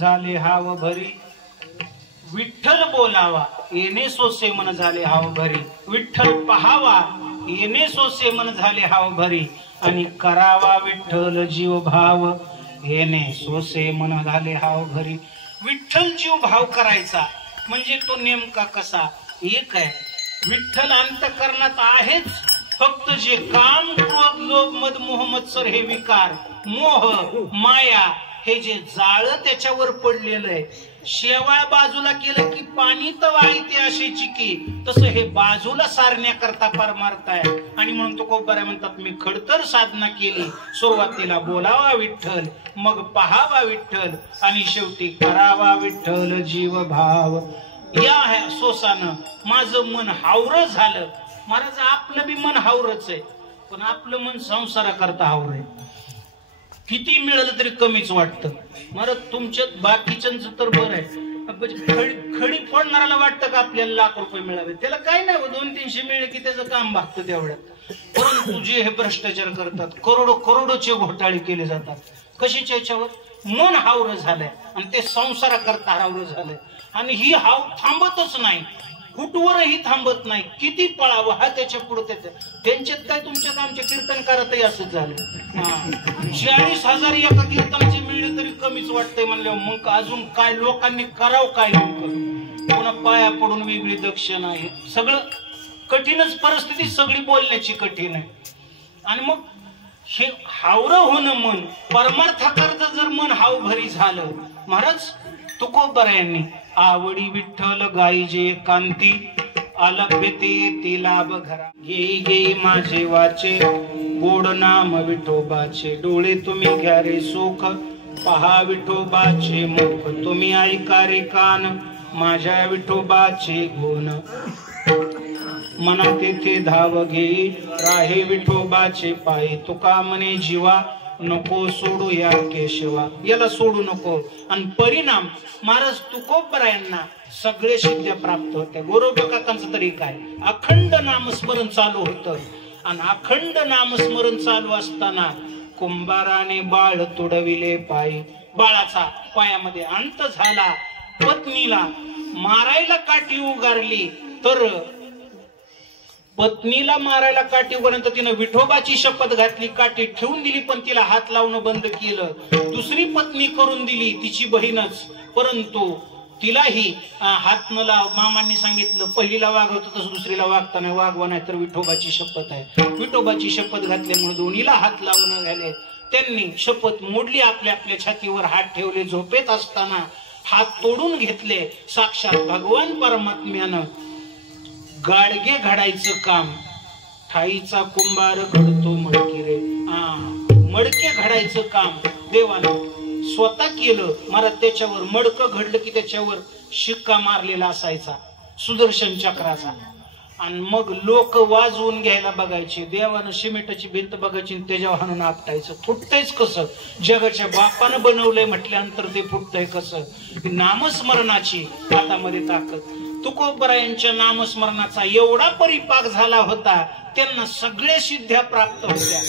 झाले हाव भरी, विठ्ठल बोलावा येणे सोसे मन झाले हाव भरी, विठ्ठल पहावा येणे सोसे मन झाले हाव भरी, आणि करावा विठ्ठल जीव भाव येणे सोसे मन झाले हाव भरी. विठ्ठल जीव भाव करायचा म्हणजे तो नेमका कसा? एक आहे, विठ्ठल अंतःकरणात आहेच, फक्त जे काम क्रोध लोभ मद मोह मत्सर हे विकार, मोह माया हे जे जाळ त्याच्यावर पडलेलं आहे, शेवाळ बाजूला केलं की पाणी तर वाहिते अशी चिकी, तसं हे बाजूला सारण्याकरता परमार्थ आहे. आणि म्हणून तो कोपऱ्या म्हणतात, मी खडतर साधना केली, सुरुवातीला बोलावा विठ्ठल, मग पहावा विठ्ठल, आणि शेवटी करावा विठ्ठल जीव भाव. या सोसानं माझं मन हावरं झालं. महाराज आपलं बी मन हावरच आहे, पण आपलं मन संसाराकरता हावर आहे. किती मिळालं तरी कमीच वाटतं. महाराज तुमच्यात बाकीच्यांच तर बरं आहे, खडी फोडणाऱ्याला वाटतं का आपल्याला लाख रुपये मिळावे, त्याला काय नाही, 200-300 मिळले की त्याचं काम भागतं तेवढ्यात. परंतु जे हे भ्रष्टाचार करतात, करोडोचे घोटाळे केले जातात, कशाच्या याच्यावर? मन हावरं झालंय आणि ते संसाराकरता हावरं झालंय. आणि ही हाव थांबतच नाही, कुठवरही थांबत नाही. किती पळावं हा त्याच्या पुढे त्यांच्यात काय, तुमच्यात आमच्या कीर्तनकारातही असंच झालं. 40,000 एका कीर्तनाचे मिळले तरी कमीच वाटतंय म्हणल्यावर मग अजून काय लोकांनी करावं काय? नेमकं पुन्हा पाया पडून वेगळी दक्षिणा आहे, सगळं कठीणच परिस्थिती, सगळी बोलण्याची कठीण आहे. आणि मग हे हावरं होणं मन, परमार्थाकरता जर मन हाव भरी झालं, महाराज तुकोबरायांनी आवडी विठ्ठल गाईजे कांती, अलभ्यते ती लाभ घरा, घेई घेई माझे वाचे गोड नाम विठोबाचे, डोळे तुम्ही घ्या रे सुख, पहा विठोबाचे मुख, तुम्ही ऐका रे कान माझ्या विठोबाचे गुण, मना तेथे धाव घेई राहे विठोबाचे पायी, तुका म्हणे जीवा नको सोडू या केशवा, याला सोडू नको. आणि परिणाम महाराज तुकोबरायांना सगळे सिद्ध्या प्राप्त होत्या. गोरोबा काकांचं तरी काय, अखंड नामस्मरण चालू होतं. आणि अखंड नामस्मरण चालू असताना कुंभाराने बाळ तुडविले पायी, बाळाचा पायामध्ये अंत झाला. पत्नीला मारायला काठी उगारली, तर पत्नीला मारायला काठी उगारल्यानंतर तिनं विठोबाची शपथ घातली, काठी ठेवून दिली, पण तिला हात लावणं बंद केलं. दुसरी पत्नी करून दिली, तिची बहीणच, परंतु तिलाही हात न लाव. मामांनी सांगितलं, पहिलीला वागवतो तसं दुसरीला वागता नाही, वागवा नाही तर विठोबाची शपथ आहे. विठोबाची शपथ घातल्यामुळे दोन्हीला हात लावणं झाले. त्यांनी शपथ मोडली, आपल्या आपल्या छातीवर हात ठेवले. झोपेत असताना हात तोडून घेतले. साक्षात भगवान परमात्म्यानं गाडगे घडायचं काम, ठाईचा कुंभार घडतो मडकी रे, मडके घडायचं काम देवानं स्वतः केलं. महाराज त्याच्यावर मडकं घडलं की त्याच्यावर शिक्का मारलेला असायचा सुदर्शन चक्राचा. आणि मग लोक वाजवून घ्यायला बघायचे. देवानं सिमेंटची भिंत बघायची, त्याच्यावर हाणून आपटायचं. फुटतंयच कसं? जगाच्या बापानं बनवलंय म्हटल्यानंतर ते फुटतंय कसं? नामस्मरणाची हातामध्ये ताकद. तुकोबरायांच्या नामस्मरणाचा एवढा परिपाक झाला होता, त्यांना सगळे सिद्ध्या प्राप्त होत्या.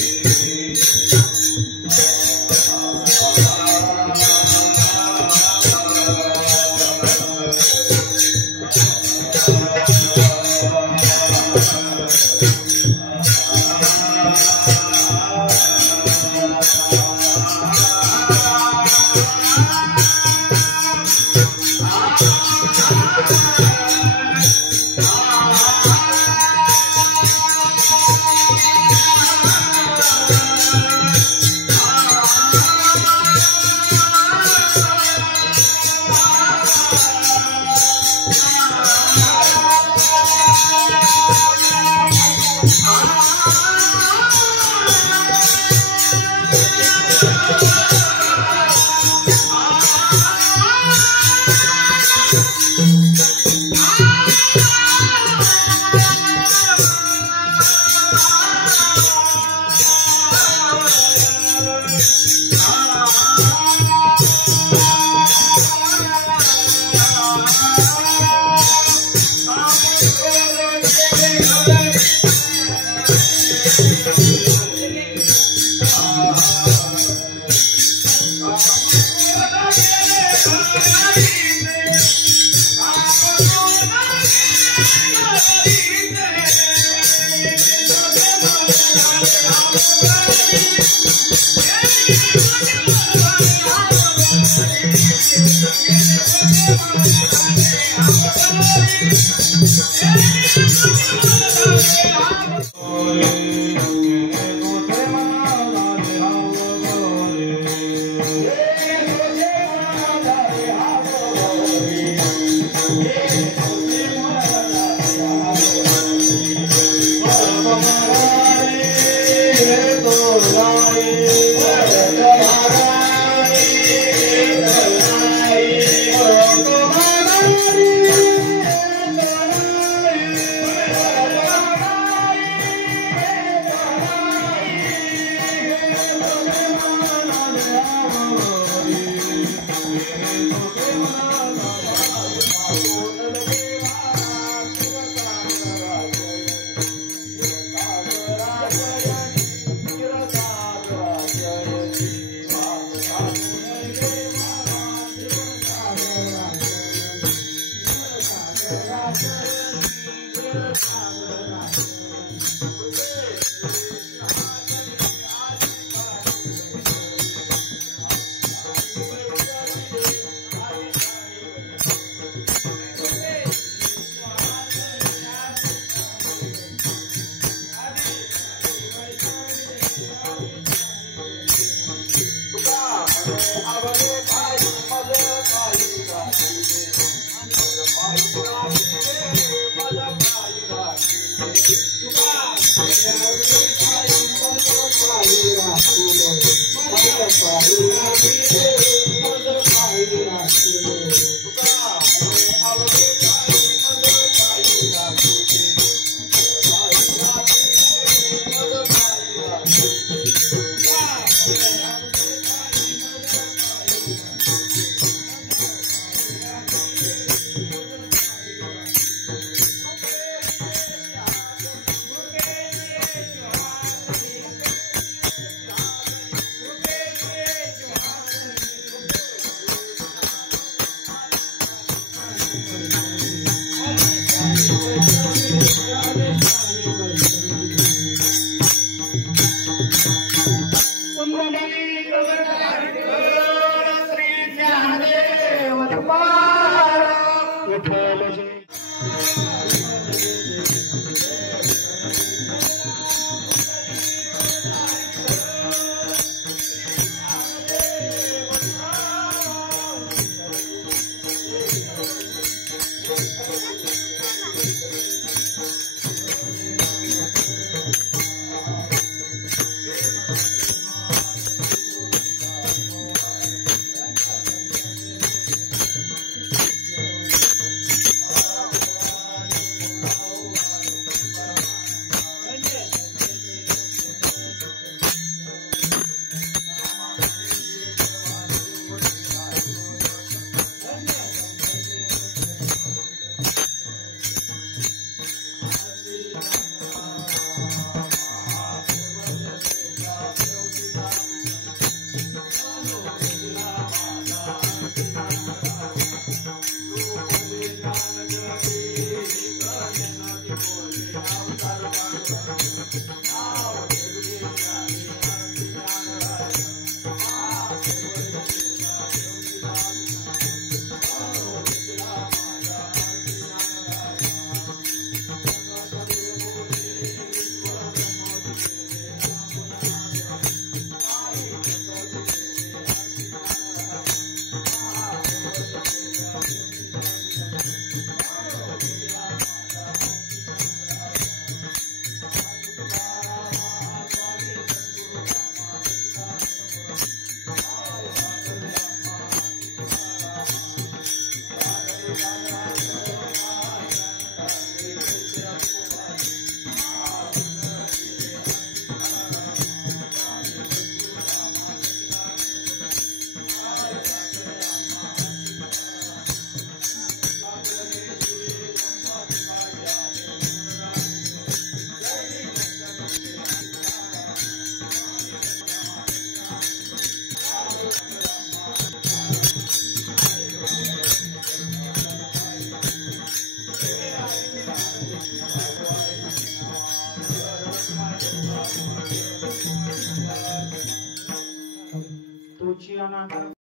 तुझी अनाथ